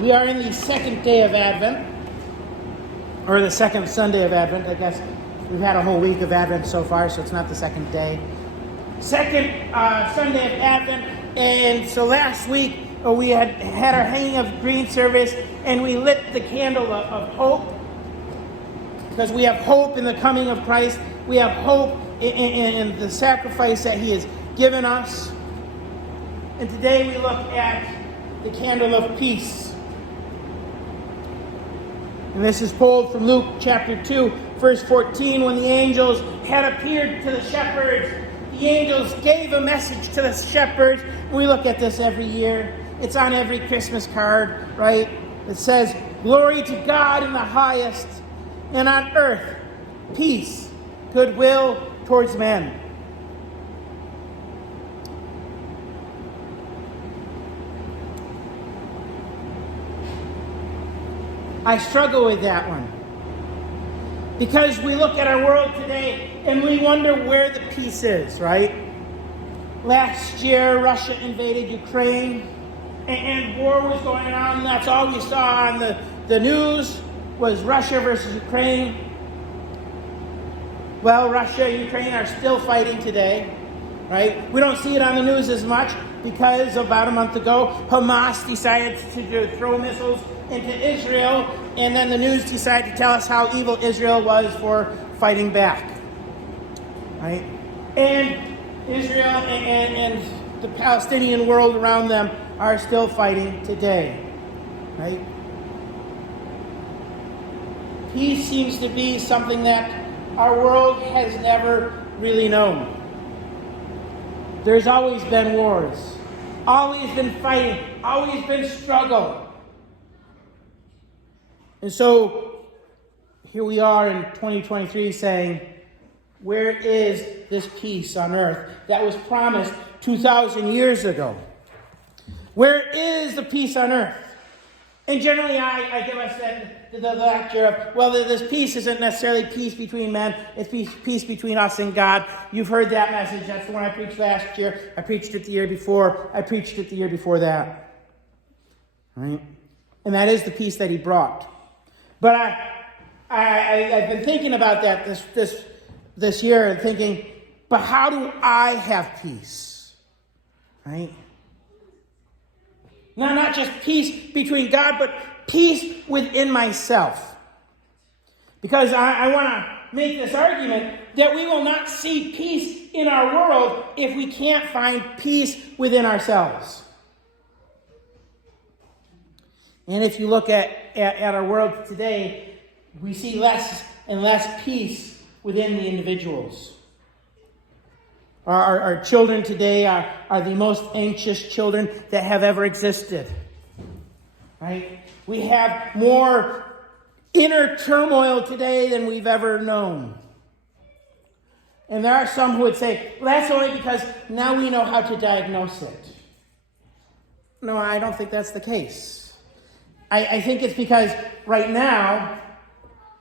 We are in the second day of Advent, or the second Sunday of Advent. I guess we've had a whole week of Advent so far, so it's not the second day. Second Sunday of Advent, and so last week we had our hanging of green service, and we lit the candle of hope, because we have hope in the coming of Christ. We have hope in the sacrifice that He has given us. And today we look at the candle of peace. And this is pulled from Luke chapter 2, verse 14. When the angels had appeared to the shepherds, the angels gave a message to the shepherds. We look at this every year. It's on every Christmas card, right? It says, "Glory to God in the highest, and on earth, peace, goodwill towards men." I struggle with that one, because we look at our world today and we wonder where the peace is, right? Last year, Russia invaded Ukraine, and war was going on, and that's all we saw on the news was Russia versus Ukraine. Well, Russia and Ukraine are still fighting today, right? We don't see it on the news as much because about a month ago, Hamas decided to throw missiles into Israel, and then the news decided to tell us how evil Israel was for fighting back, right? And Israel and the Palestinian world around them are still fighting today, right? Peace seems to be something that our world has never really known. There's always been wars, always been fighting, always been struggle. And so here we are in 2023 saying, where is this peace on earth that was promised 2,000 years ago? Where is the peace on earth? And generally I give us the lecture of, well, this peace isn't necessarily peace between men, it's peace between us and God. You've heard that message. That's the one I preached last year. I preached it the year before. I preached it the year before that. Right? And that is the peace that He brought. But I've been thinking about that this year and thinking, but how do I have peace? Right? Now, not just peace between God, but peace within myself. Because I want to make this argument that we will not see peace in our world if we can't find peace within ourselves. And if you look at our world today, we see less and less peace within the individuals. Our children today are the most anxious children that have ever existed. Right? We have more inner turmoil today than we've ever known. And there are some who would say, well, that's only because now we know how to diagnose it. No, I don't think that's the case. I think it's because right now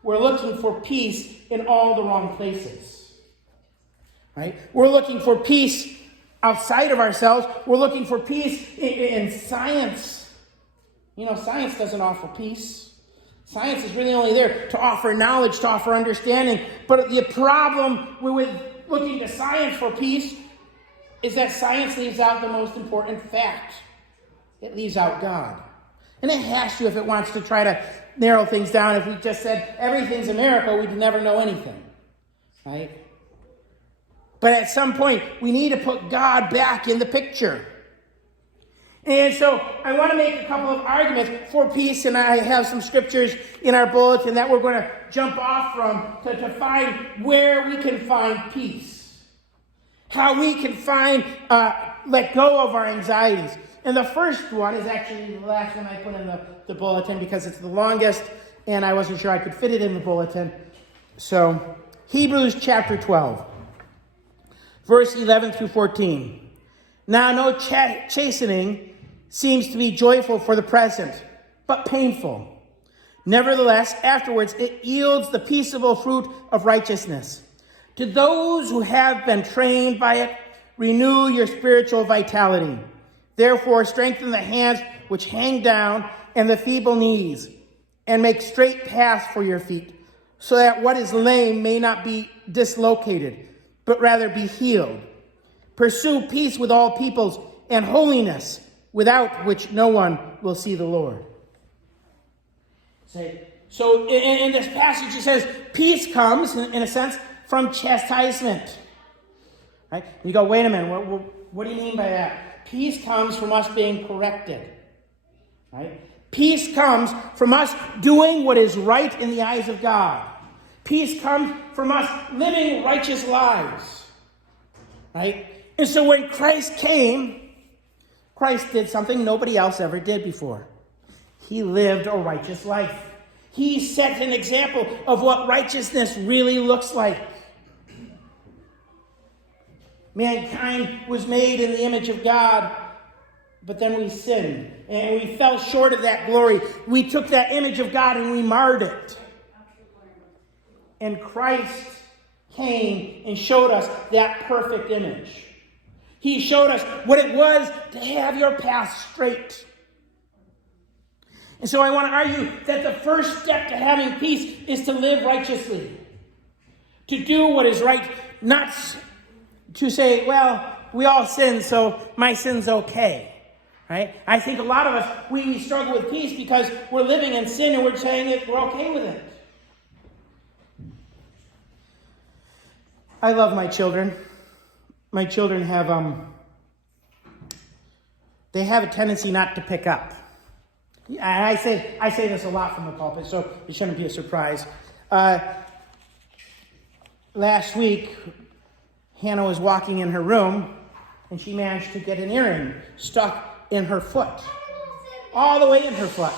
we're looking for peace in all the wrong places. Right? We're looking for peace outside of ourselves. We're looking for peace in science. You know, science doesn't offer peace. Science is really only there to offer knowledge, to offer understanding. But the problem with looking to science for peace is that science leaves out the most important fact. It leaves out God. And it has to if it wants to try to narrow things down. If we just said everything's a miracle, we'd never know anything. Right? But at some point, we need to put God back in the picture. And so I want to make a couple of arguments for peace, and I have some scriptures in our bulletin that we're going to jump off from to find where we can find peace. How we can let go of our anxieties. And the first one is actually the last one I put in the bulletin because it's the longest, and I wasn't sure I could fit it in the bulletin. So, Hebrews chapter 12. Verse 11 through 14. Now no chastening seems to be joyful for the present, but painful. Nevertheless, afterwards it yields the peaceable fruit of righteousness. To those who have been trained by it, renew your spiritual vitality. Therefore, strengthen the hands which hang down and the feeble knees, and make straight paths for your feet, so that what is lame may not be dislocated, but rather be healed. Pursue peace with all peoples and holiness, without which no one will see the Lord. So in this passage it says peace comes, in a sense, from chastisement. Right? You go, wait a minute, what do you mean by that? Peace comes from us being corrected. Right? Peace comes from us doing what is right in the eyes of God. Peace comes from us living righteous lives. Right? And so when Christ came, Christ did something nobody else ever did before. He lived a righteous life. He set an example of what righteousness really looks like. Mankind was made in the image of God, but then we sinned, and we fell short of that glory. We took that image of God and we marred it. And Christ came and showed us that perfect image. He showed us what it was to have your path straight. And so I want to argue that the first step to having peace is to live righteously. To do what is right, not to say, well, we all sin, so my sin's okay. Right? I think a lot of us, we struggle with peace because we're living in sin and we're saying that we're okay with it. I love my children. My children have, they have a tendency not to pick up. And I say this a lot from the pulpit, so it shouldn't be a surprise. Last week, Hannah was walking in her room, and she managed to get an earring stuck in her foot, all the way in her foot.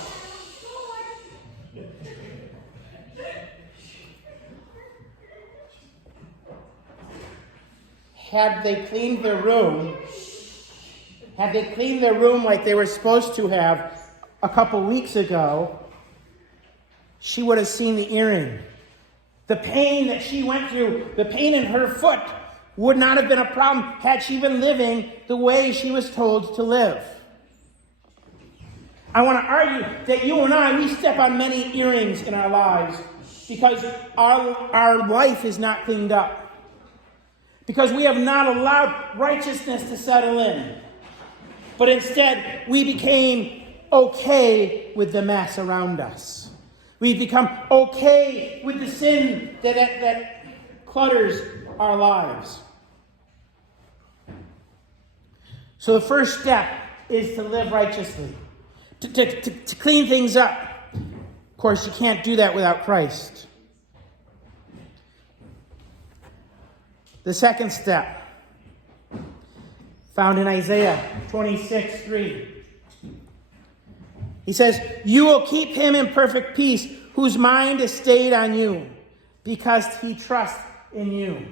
Had they cleaned their room like they were supposed to have a couple weeks ago, she would have seen the earring. The pain that she went through, the pain in her foot, would not have been a problem had she been living the way she was told to live. I want to argue that you and I, we step on many earrings in our lives because our life is not cleaned up. Because we have not allowed righteousness to settle in. But instead, we became okay with the mess around us. We've become okay with the sin that clutters our lives. So the first step is to live righteously, to clean things up. Of course, you can't do that without Christ. The second step, found in Isaiah 26:3. He says, "You will keep him in perfect peace, whose mind is stayed on you, because he trusts in you."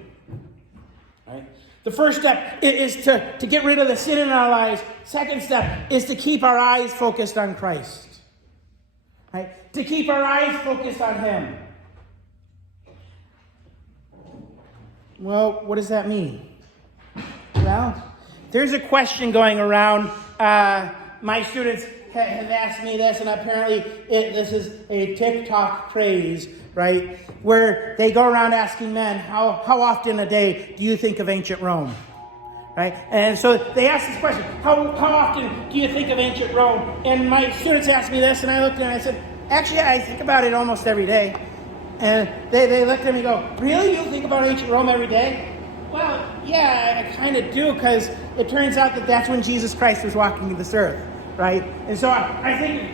Right? The first step is to get rid of the sin in our lives. Second step is to keep our eyes focused on Christ. Right? To keep our eyes focused on him. Well, what does that mean? Well, there's a question going around. My students have asked me this, and apparently this is a TikTok craze, right? Where they go around asking men, how often a day do you think of ancient Rome? Right? And so they asked this question, how often do you think of ancient Rome? And my students asked me this, and I looked at it and I said, actually, I think about it almost every day. And they looked at me and go, really? You think about ancient Rome every day? Well, yeah, I kind of do, because it turns out that that's when Jesus Christ was walking this earth, right? And so I think,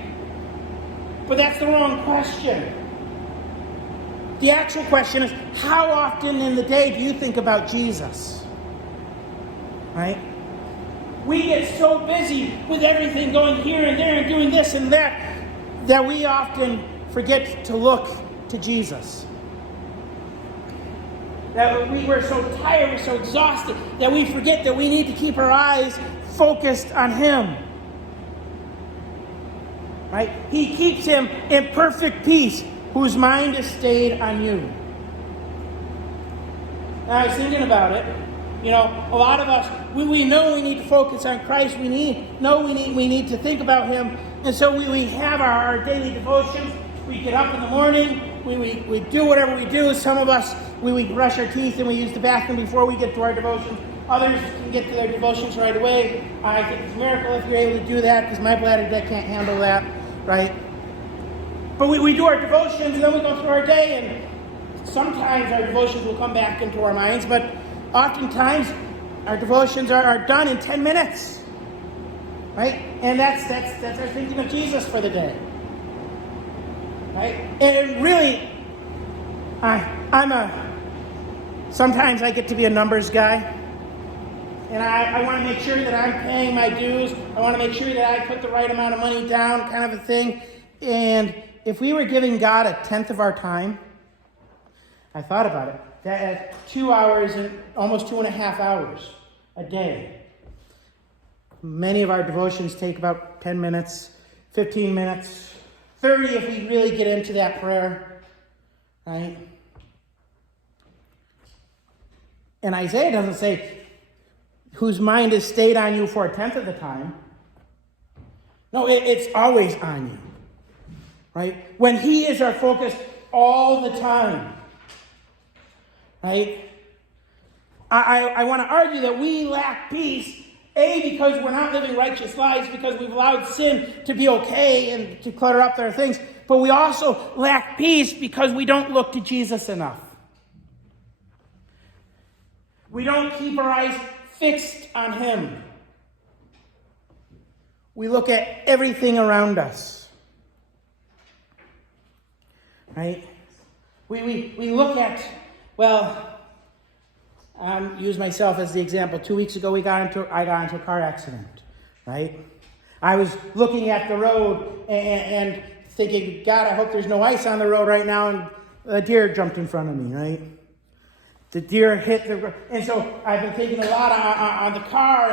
but that's the wrong question. The actual question is, how often in the day do you think about Jesus? Right? We get so busy with everything going here and there and doing this and that we often forget to look to Jesus. That we're so tired, we're so exhausted, that we forget that we need to keep our eyes focused on him. Right? He keeps him in perfect peace, whose mind is stayed on you. Now, I was thinking about it, You know, a lot of us, we know we need to focus on Christ. We need to think about him. And so we have our daily devotions. We get up in the morning. We do whatever we do. Some of us, we brush our teeth and we use the bathroom before we get to our devotions. Others can get to their devotions right away. I think it's a miracle if you're able to do that, because my bladder can't handle that, right? But we do our devotions, and then we go through our day, and sometimes our devotions will come back into our minds, but oftentimes our devotions are done in 10 minutes, right? And that's our thinking of Jesus for the day, right? And really, sometimes I get to be a numbers guy, and I want to make sure that I'm paying my dues. I want to make sure that I put the right amount of money down, kind of a thing. And if we were giving God 1/10 of our time, I thought about it, that 2 hours and almost 2.5 hours a day. Many of our devotions take about 10 minutes, 15 minutes, 30 if we really get into that prayer, right? And Isaiah doesn't say, whose mind is stayed on you for 1/10 of the time. No, it's always on you, right? When he is our focus all the time, right? I want to argue that we lack peace, because we're not living righteous lives, because we've allowed sin to be okay and to clutter up their things, but we also lack peace because we don't look to Jesus enough. We don't keep our eyes fixed on him. We look at everything around us, right? We look at, use myself as the example. 2 weeks ago, I got into a car accident, right? I was looking at the road and thinking, God, I hope there's no ice on the road right now, and a deer jumped in front of me, right? The deer hit the... And so I've been thinking a lot on the car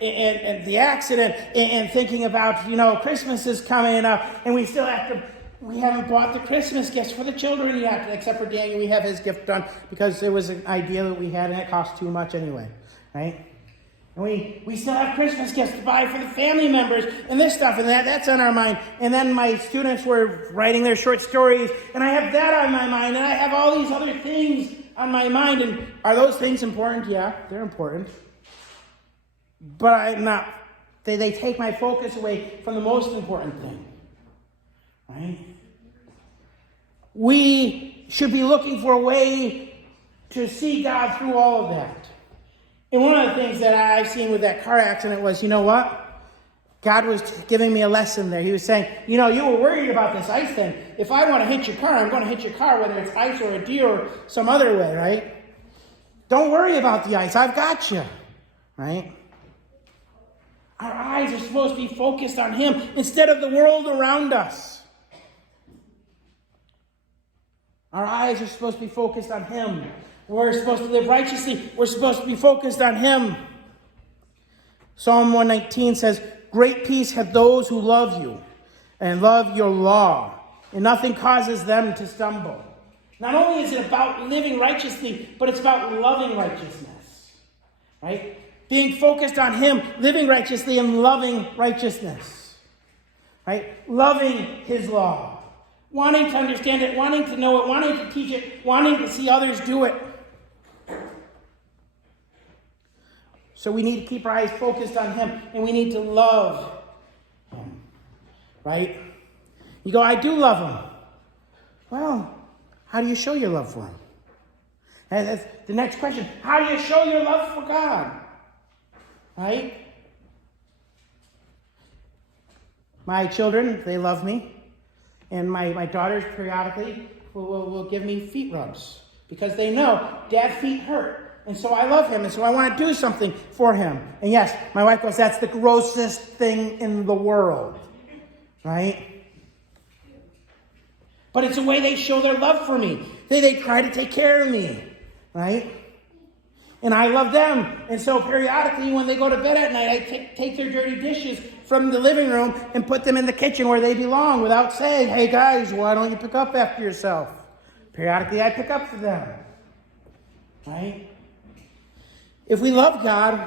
and the accident, and thinking about, Christmas is coming up, and we haven't bought the Christmas gifts for the children yet, except for Daniel. We have his gift done because it was an idea that we had, and it cost too much anyway, right? And we still have Christmas gifts to buy for the family members and this stuff, and that's on our mind. And then my students were writing their short stories, and I have that on my mind, and I have all these other things on my mind. And are those things important? Yeah, they're important. But I'm not. They take my focus away from the most important thing, right? We should be looking for a way to see God through all of that. And one of the things that I've seen with that car accident was, you know what? God was giving me a lesson there. He was saying, you were worried about this ice thing. If I want to hit your car, I'm going to hit your car, whether it's ice or a deer or some other way, right? Don't worry about the ice. I've got you, right? Our eyes are supposed to be focused on him instead of the world around us. Our eyes are supposed to be focused on him. We're supposed to live righteously. We're supposed to be focused on him. Psalm 119 says, great peace have those who love you and love your law, and nothing causes them to stumble. Not only is it about living righteously, but it's about loving righteousness, right? Being focused on him, living righteously, and loving righteousness, right? Loving his law, wanting to understand it, wanting to know it, wanting to teach it, wanting to see others do it. So we need to keep our eyes focused on him, and we need to love him, right? You go, I do love him. Well, how do you show your love for him? And that's the next question. How do you show your love for God? Right? My children, they love me. And my daughters periodically will give me feet rubs, because they know Dad's feet hurt. And so I love him, and so I want to do something for him. And yes, my wife goes, that's the grossest thing in the world, right? But it's a way they show their love for me. They try to take care of me, right? And I love them. And so periodically when they go to bed at night, I take their dirty dishes from the living room and put them in the kitchen where they belong, without saying, hey guys, why don't you pick up after yourself? Periodically I pick up for them, right? If we love God,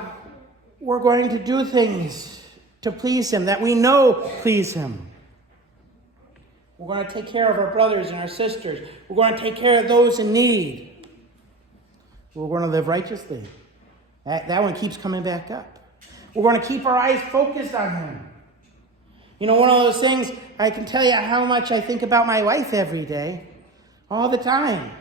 we're going to do things to please him that we know please him. We're going to take care of our brothers and our sisters. We're going to take care of those in need. We're going to live righteously. That one keeps coming back up. We're going to keep our eyes focused on him. You know, one of those things, I can tell you how much I think about my wife every day, all the time.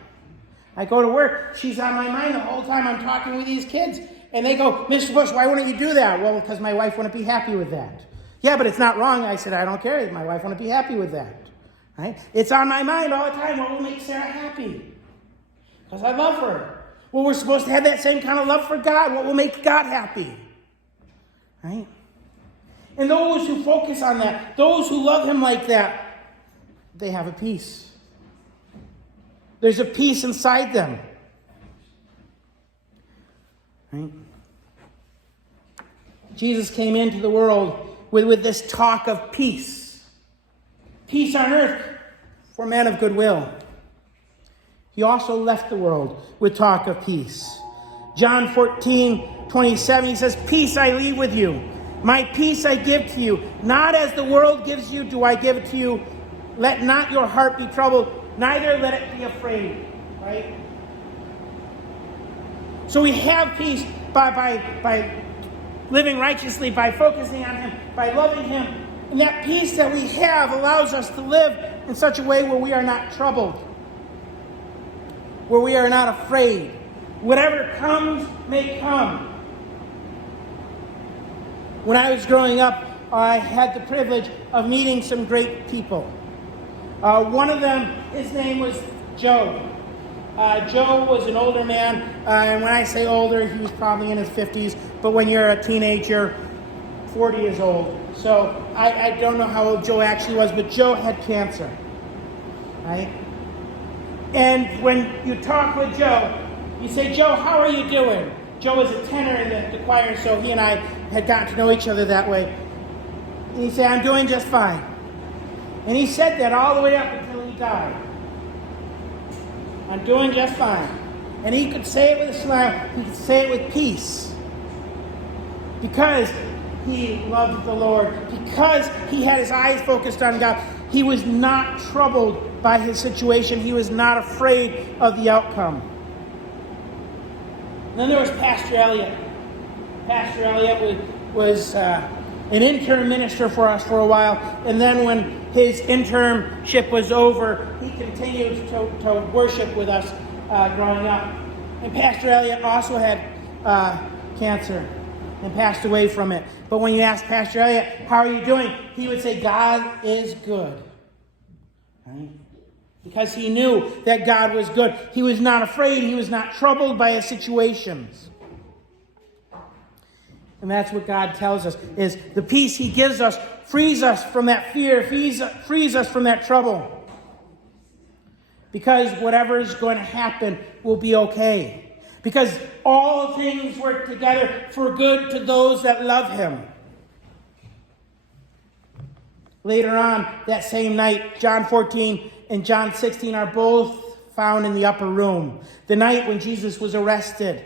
I go to work, she's on my mind the whole time I'm talking with these kids. And they go, Mr. Bush, why wouldn't you do that? Well, because my wife wouldn't be happy with that. Yeah, but it's not wrong. I said, I don't care. My wife wouldn't be happy with that. Right? It's on my mind all the time. What will make Sarah happy? Because I love her. Well, we're supposed to have that same kind of love for God. What will make God happy? Right? And those who focus on that, those who love him like that, they have a peace. There's a peace inside them. Right? Jesus came into the world with this talk of peace. Peace on earth for men of goodwill. He also left the world with talk of peace. John 14:27, he says, "Peace I leave with you. My peace I give to you. Not as the world gives you, do I give it to you. Let not your heart be troubled, neither let it be afraid." Right? So we have peace by living righteously, by focusing on him, by loving him. And that peace that we have allows us to live in such a way where we are not troubled, where we are not afraid. Whatever comes may come. When I was growing up, I had the privilege of meeting some great people. One of them, his name was Joe. Joe was an older man, and when I say older, he was probably in his 50s, but when you're a teenager, 40 is old. So I don't know how old Joe actually was, but Joe had cancer, right? And when you talk with Joe, you say, "Joe, how are you doing?" Joe was a tenor in the choir, so he and I had gotten to know each other that way. And he said, "I'm doing just fine." And he said that all the way up until he died. "I'm doing just fine." And he could say it with a smile. He could say it with peace. Because he loved the Lord. Because he had his eyes focused on God. He was not troubled by his situation. He was not afraid of the outcome. And then there was Pastor Elliot. Pastor Elliot was an intern minister for us for a while. And then when his internship was over, he continued to worship with us growing up. And Pastor Elliot also had cancer and passed away from it. But when you ask Pastor Elliot, "How are you doing?" he would say, "God is good." Right? Because he knew that God was good. He was not afraid. He was not troubled by his situations. And that's what God tells us, is the peace he gives us frees us from that fear, frees us from that trouble. Because whatever is going to happen will be okay. Because all things work together for good to those that love him. Later on that same night, John 14 and John 16 are both found in the upper room. The night when Jesus was arrested.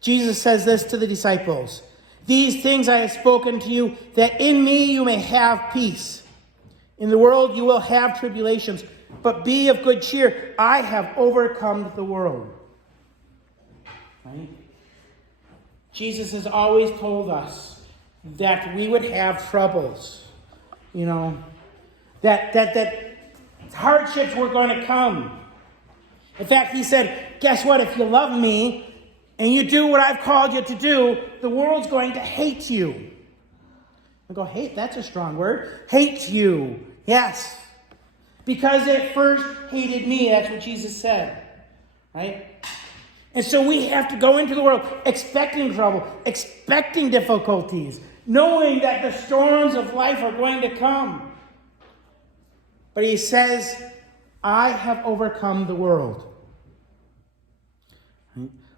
Jesus says this to the disciples: "These things I have spoken to you, that in me you may have peace. In the world you will have tribulations, but be of good cheer. I have overcome the world." Right? Jesus has always told us that we would have troubles. You know, that hardships were going to come. In fact, he said, "Guess what? If you love me and you do what I've called you to do, the world's going to hate you." I go, hate? That's a strong word. Hate you. Yes. Because it first hated me. That's what Jesus said. Right? And so we have to go into the world expecting trouble, expecting difficulties, knowing that the storms of life are going to come. But he says, "I have overcome the world."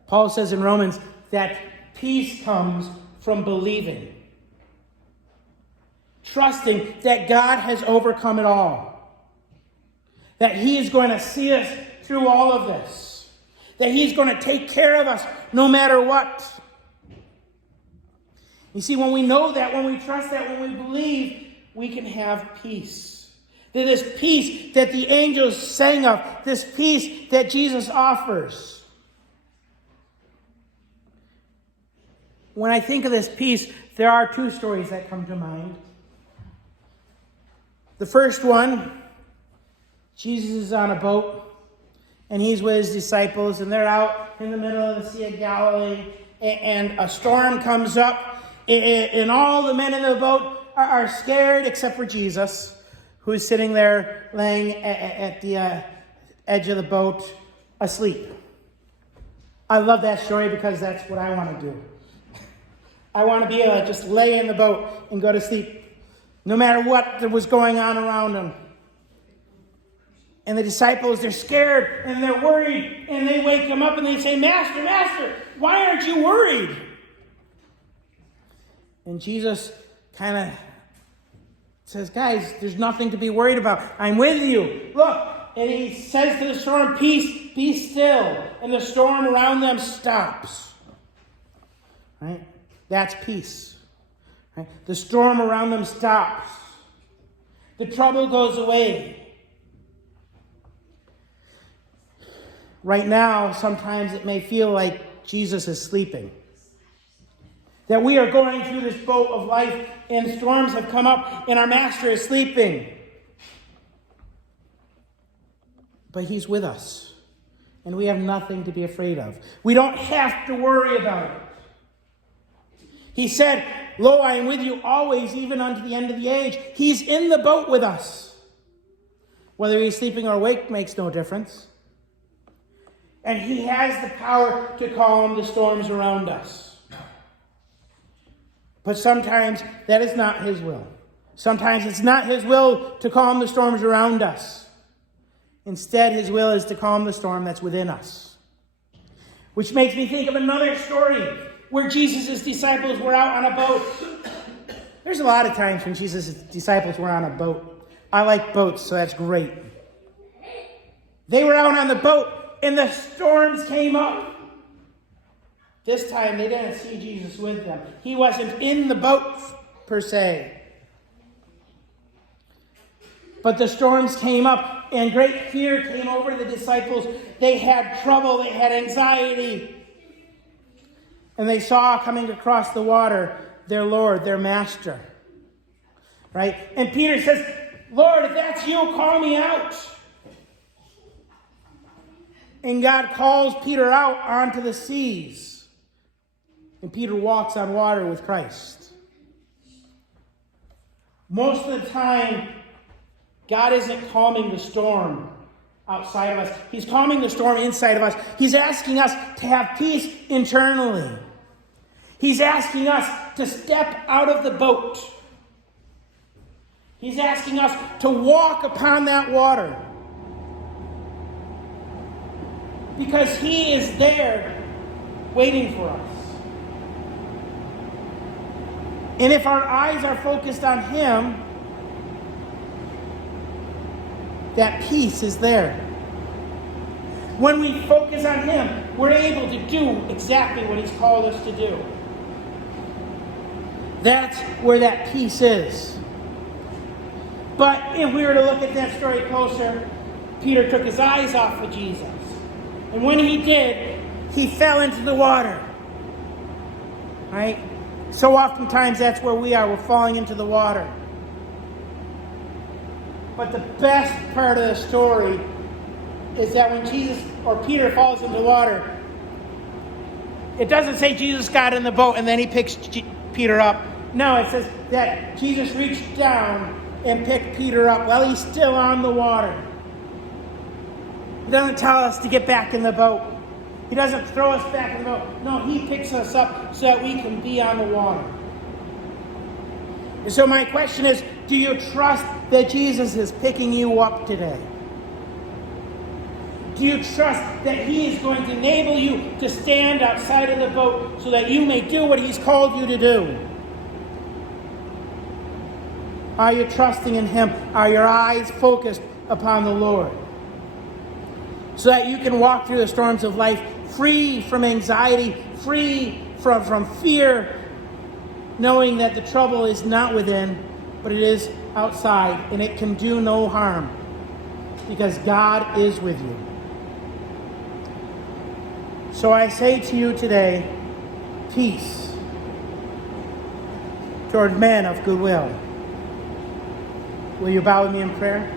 Paul says in Romans that peace comes from believing. Trusting that God has overcome it all. That he is going to see us through all of this. That he's going to take care of us no matter what. You see, when we know that, when we trust that, when we believe, we can have peace. This peace that the angels sang of, this peace that Jesus offers. When I think of this peace, there are two stories that come to mind. The first one, Jesus is on a boat, and he's with his disciples, and they're out in the middle of the Sea of Galilee, and a storm comes up, and all the men in the boat are scared, except for Jesus, who's sitting there laying at the edge of the boat, asleep. I love that story because that's what I want to do. I want to be able to just lay in the boat and go to sleep, no matter what was going on around him. And the disciples, they're scared and they're worried, and they wake him up and they say, Master, Master, why aren't you worried? And Jesus kind of says, guys, there's nothing to be worried about. I'm with you. Look. And he says to the storm, peace, be still. And the storm around them stops. Right? That's peace. Right? The storm around them stops. The trouble goes away. Right now, sometimes it may feel like Jesus is sleeping. That we are going through this boat of life and storms have come up and our master is sleeping. But he's with us. And we have nothing to be afraid of. We don't have to worry about it. He said, lo, I am with you always, even unto the end of the age. He's in the boat with us. Whether he's sleeping or awake makes no difference. And he has the power to calm the storms around us. But sometimes that is not his will. Sometimes it's not his will to calm the storms around us. Instead, his will is to calm the storm that's within us. Which makes me think of another story where Jesus' disciples were out on a boat. There's a lot of times when Jesus' disciples were on a boat. I like boats, so that's great. They were out on the boat, and the storms came up. This time, they didn't see Jesus with them. He wasn't in the boat, per se. But the storms came up, and great fear came over the disciples. They had trouble, they had anxiety. And they saw coming across the water their Lord, their Master. Right? And Peter says, Lord, if that's you, call me out. And God calls Peter out onto the seas. And Peter walks on water with Christ. Most of the time, God isn't calming the storm outside of us. He's calming the storm inside of us. He's asking us to have peace internally. He's asking us to step out of the boat. He's asking us to walk upon that water. Because he is there waiting for us. And if our eyes are focused on him, that peace is there. When we focus on him, we're able to do exactly what he's called us to do. That's where that peace is. But if we were to look at that story closer, Peter took his eyes off of Jesus. And when he did, he fell into the water. Right? So oftentimes that's where we are. We're falling into the water. But the best part of the story is that when Jesus or Peter falls into the water, it doesn't say Jesus got in the boat and then he picks Peter up. No, it says that Jesus reached down and picked Peter up while he's still on the water. He doesn't tell us to get back in the boat. He doesn't throw us back in the boat. No, he picks us up so that we can be on the water. And so my question is, do you trust that Jesus is picking you up today? Do you trust that he is going to enable you to stand outside of the boat so that you may do what he's called you to do? Are you trusting in him? Are your eyes focused upon the Lord? So that you can walk through the storms of life free from anxiety, free from fear, knowing that the trouble is not within, but it is outside, and it can do no harm because God is with you. So I say to you today, peace toward men of goodwill. Will you bow with me in prayer?